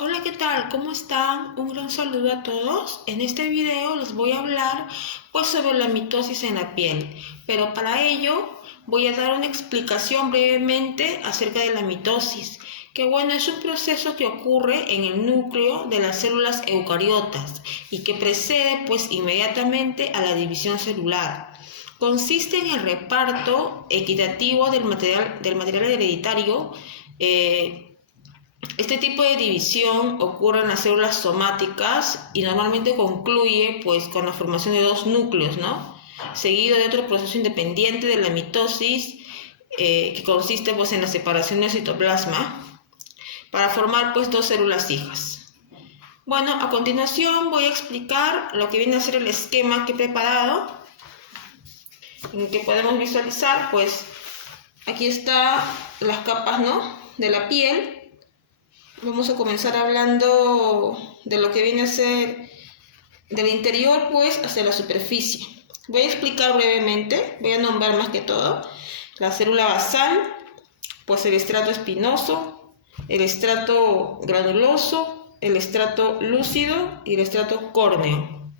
Hola, ¿qué tal? ¿Cómo están? Un gran saludo a todos. En este video les voy a hablar sobre la mitosis en la piel, pero para ello voy a dar una explicación brevemente acerca de la mitosis, que es un proceso que ocurre en el núcleo de las células eucariotas y que precede inmediatamente a la división celular. Consiste en el reparto equitativo del material hereditario. Este tipo de división ocurre en las células somáticas y normalmente concluye con la formación de dos núcleos, ¿no? Seguido de otro proceso independiente de la mitosis, que consiste en la separación del citoplasma para formar dos células hijas. Bueno, a continuación voy a explicar lo que viene a ser el esquema que he preparado, en el que podemos visualizar, aquí están las capas, ¿no?, de la piel. Vamos a comenzar hablando de lo que viene a ser del interior hacia la superficie. Voy a explicar brevemente, voy a nombrar más que todo la célula basal, el estrato espinoso, el estrato granuloso, el estrato lúcido y el estrato córneo.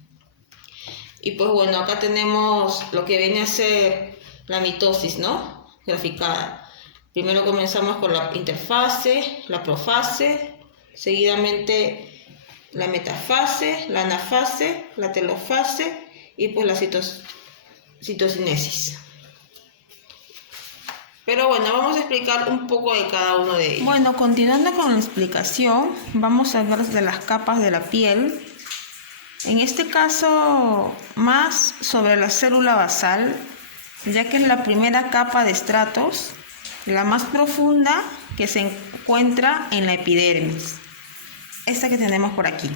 Y acá tenemos lo que viene a ser la mitosis, ¿no?, graficada. Primero comenzamos con la interfase, la profase, seguidamente la metafase, la anafase, la telofase y la citocinesis. Pero vamos a explicar un poco de cada uno de ellos. Bueno, continuando con la explicación, vamos a hablar de las capas de la piel. En este caso, más sobre la célula basal, ya que es la primera capa de estratos, la más profunda, que se encuentra en la epidermis, esta que tenemos por aquí.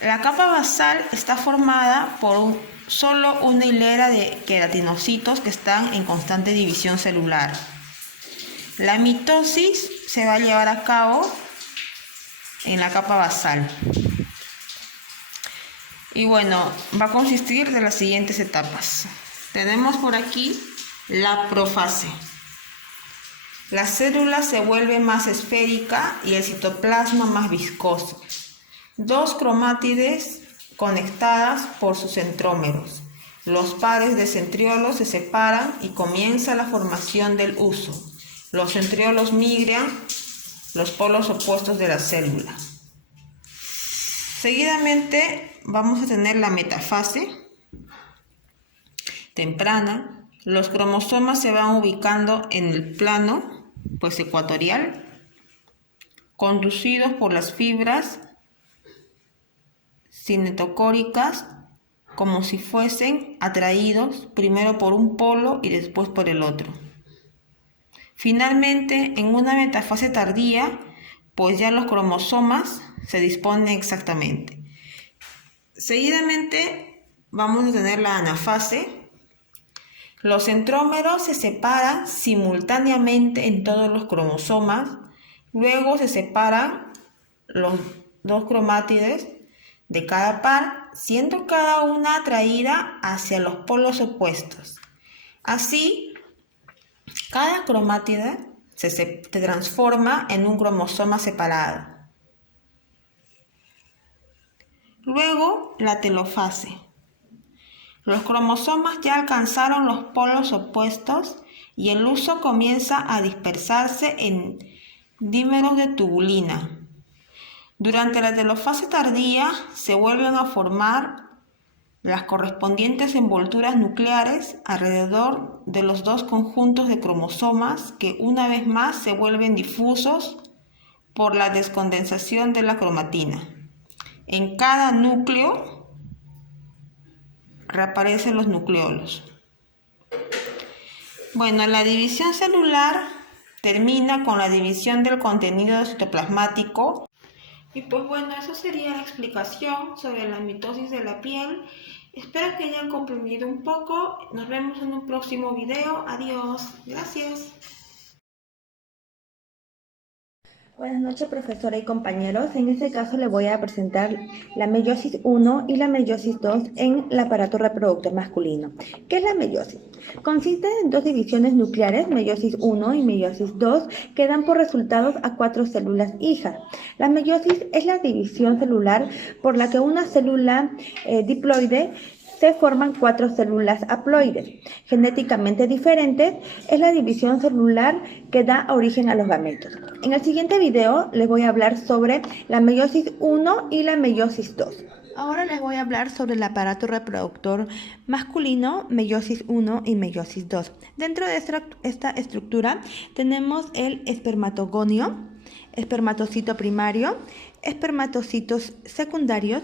La capa basal está formada por solo una hilera de queratinocitos que están en constante división celular. La mitosis se va a llevar a cabo en la capa basal. Y va a consistir de las siguientes etapas. Tenemos por aquí la profase. La célula se vuelve más esférica y el citoplasma más viscoso. Dos cromátides conectadas por sus centrómeros. Los pares de centriolos se separan y comienza la formación del huso. Los centriolos migran los polos opuestos de la célula. Seguidamente vamos a tener la metafase temprana. Los cromosomas se van ubicando en el plano ecuatorial, conducidos por las fibras cinetocóricas, como si fuesen atraídos primero por un polo y después por el otro. Finalmente, en una metafase tardía, ya los cromosomas se disponen exactamente. Seguidamente vamos a tener la anafase. Los centrómeros se separan simultáneamente en todos los cromosomas. Luego se separan los dos cromátides de cada par, siendo cada una atraída hacia los polos opuestos. Así, cada cromátide se transforma en un cromosoma separado. Luego, la telofase. Los cromosomas ya alcanzaron los polos opuestos y el huso comienza a dispersarse en dímeros de tubulina. Durante la telofase tardía se vuelven a formar las correspondientes envolturas nucleares alrededor de los dos conjuntos de cromosomas que una vez más se vuelven difusos por la descondensación de la cromatina. En cada núcleo reaparecen los nucleolos. La división celular termina con la división del contenido citoplasmático. Y eso sería la explicación sobre la mitosis de la piel. Espero que hayan comprendido un poco. Nos vemos en un próximo video. Adiós. Gracias. Buenas noches, profesora y compañeros. En este caso le voy a presentar la meiosis 1 y la meiosis 2 en el aparato reproductor masculino. ¿Qué es la meiosis? Consiste en dos divisiones nucleares, meiosis 1 y meiosis 2, que dan por resultados a 4 células hijas. La meiosis es la división celular por la que una célula diploide se forman 4 células haploides. Genéticamente diferentes es la división celular que da origen a los gametos. En el siguiente video les voy a hablar sobre la meiosis 1 y la meiosis 2. Ahora les voy a hablar sobre el aparato reproductor masculino, meiosis 1 y meiosis 2. Dentro de esta estructura tenemos el espermatogonio, espermatocito primario, espermatocitos secundarios,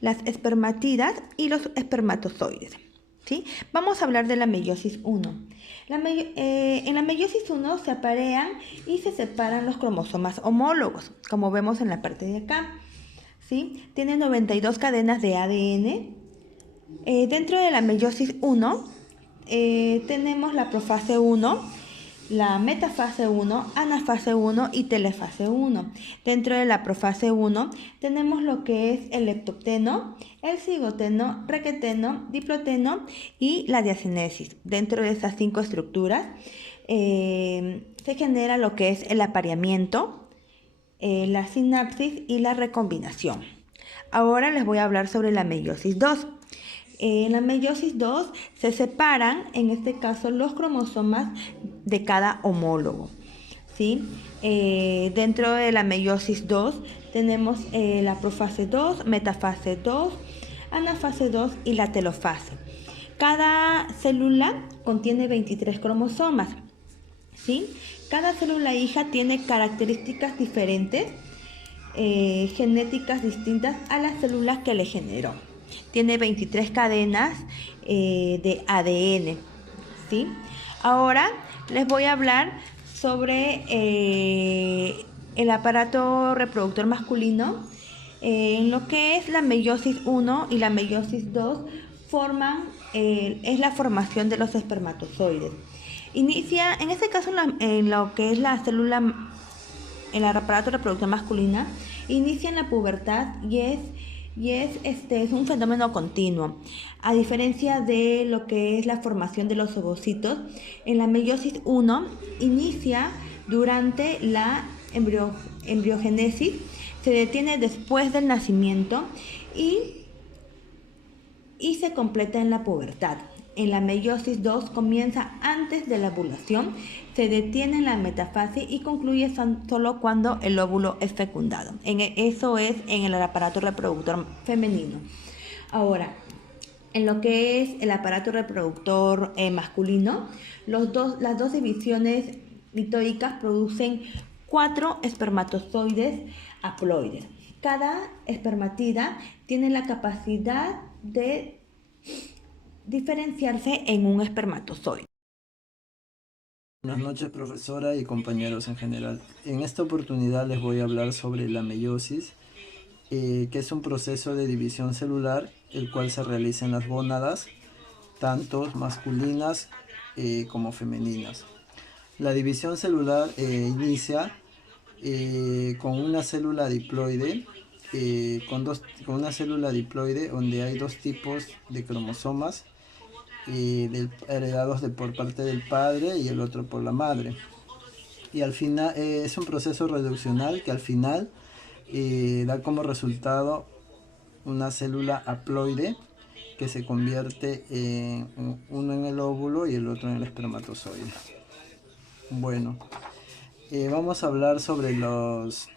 las espermatidas y los espermatozoides. ¿Sí? Vamos a hablar de la meiosis 1. En la meiosis 1 se aparean y se separan los cromosomas homólogos, como vemos en la parte de acá. ¿Sí? Tiene 92 cadenas de ADN. Dentro de la meiosis 1 tenemos la profase 1, la metafase 1, anafase 1 y telefase 1. Dentro de la profase 1 tenemos lo que es el leptoteno, el cigoteno, requeteno, diploteno y la diacinesis. Dentro de esas 5 estructuras se genera lo que es el apareamiento, la sinapsis y la recombinación. Ahora les voy a hablar sobre la meiosis 2. En la meiosis 2 se separan, en este caso, los cromosomas de cada homólogo. ¿Sí? Dentro de la meiosis 2 tenemos la profase 2, metafase 2, anafase 2 y la telofase. Cada célula contiene 23 cromosomas. ¿Sí? Cada célula hija tiene características diferentes, genéticas distintas a las células que le generó. Tiene 23 cadenas de ADN. ¿Sí? Ahora les voy a hablar sobre el aparato reproductor masculino. En lo que es la meiosis 1 y la meiosis 2 es la formación de los espermatozoides. Inicia, en este caso, en lo que es la célula, en el aparato reproductor masculina, inicia en la pubertad y es un fenómeno continuo. A diferencia de lo que es la formación de los ovocitos, en la meiosis 1 inicia durante la embriogénesis, se detiene después del nacimiento y se completa en la pubertad. En la meiosis 2 comienza antes de la ovulación, se detiene en la metafase y concluye solo cuando el óvulo es fecundado. Eso es en el aparato reproductor femenino. Ahora, en lo que es el aparato reproductor masculino, las dos divisiones mitoicas producen 4 espermatozoides haploides. Cada espermatida tiene la capacidad de diferenciarse en un espermatozoide. Buenas noches, profesora y compañeros en general. En esta oportunidad les voy a hablar sobre la meiosis, que es un proceso de división celular, el cual se realiza en las gónadas, tanto masculinas como femeninas. La división celular inicia con una célula diploide, con una célula diploide donde hay dos tipos de cromosomas, heredados por parte del padre y el otro por la madre. Y al final es un proceso reduccional que al final da como resultado una célula haploide que se convierte uno en el óvulo y el otro en el espermatozoide. Bueno, vamos a hablar sobre los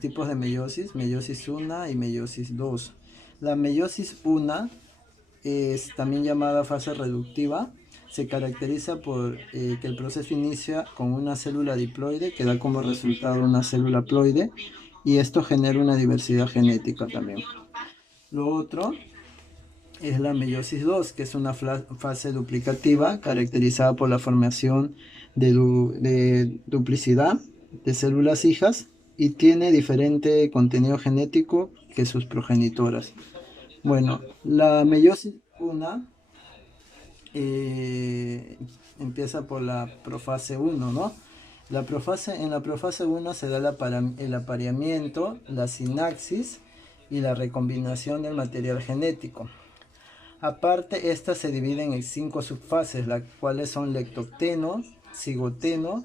tipos de meiosis 1 y meiosis 2. La meiosis 1 es también llamada fase reductiva. Se caracteriza por que el proceso inicia con una célula diploide que da como resultado una célula haploide, y esto genera una diversidad genética también. Lo otro es la meiosis 2, que es una fase duplicativa caracterizada por la formación de duplicidad de células hijas y tiene diferente contenido genético que sus progenitoras. Bueno, la meiosis 1 empieza por la profase 1, ¿no? En la profase 1 se da el apareamiento, la sinapsis y la recombinación del material genético. Aparte, estas se dividen en 5 subfases, las cuales son lectocteno, cigoteno,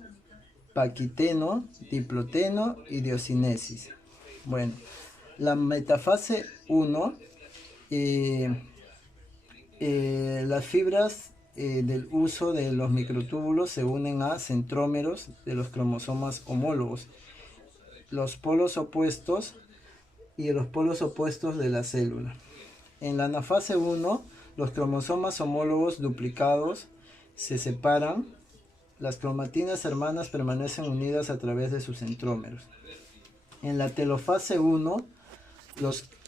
paquiteno, diploteno y diocinesis. Bueno, la metafase 1, las fibras del uso de los microtúbulos se unen a centrómeros de los cromosomas homólogos, los polos opuestos y los polos opuestos de la célula. En la anafase 1, los cromosomas homólogos duplicados se separan. Las cromatinas hermanas permanecen unidas a través de sus centrómeros. En la telofase 1,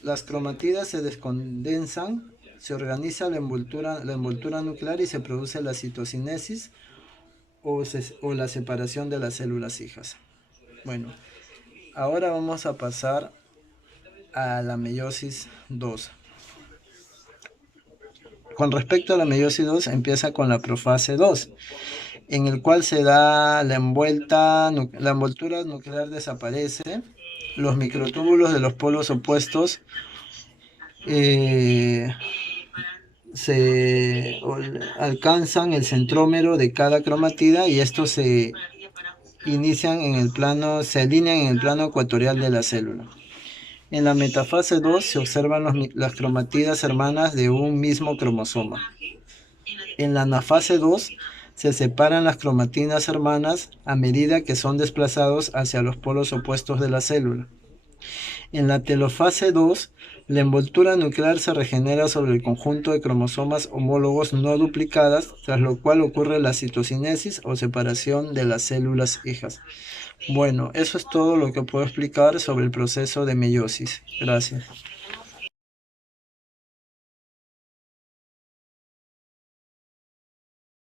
las cromatidas se descondensan, se organiza la envoltura nuclear y se produce la citocinesis o la separación de las células hijas. Bueno, ahora vamos a pasar a la meiosis 2. Con respecto a la meiosis 2, empieza con la profase 2, en el cual se da la envoltura nuclear desaparece, los microtúbulos de los polos opuestos alcanzan el centrómero de cada cromatida y estos se alinean en el plano ecuatorial de la célula. En la metafase 2 se observan las cromatidas hermanas de un mismo cromosoma. En la anafase 2 se separan las cromatinas hermanas a medida que son desplazados hacia los polos opuestos de la célula. En la telofase 2, la envoltura nuclear se regenera sobre el conjunto de cromosomas homólogos no duplicadas, tras lo cual ocurre la citocinesis o separación de las células hijas. Bueno, eso es todo lo que puedo explicar sobre el proceso de meiosis. Gracias.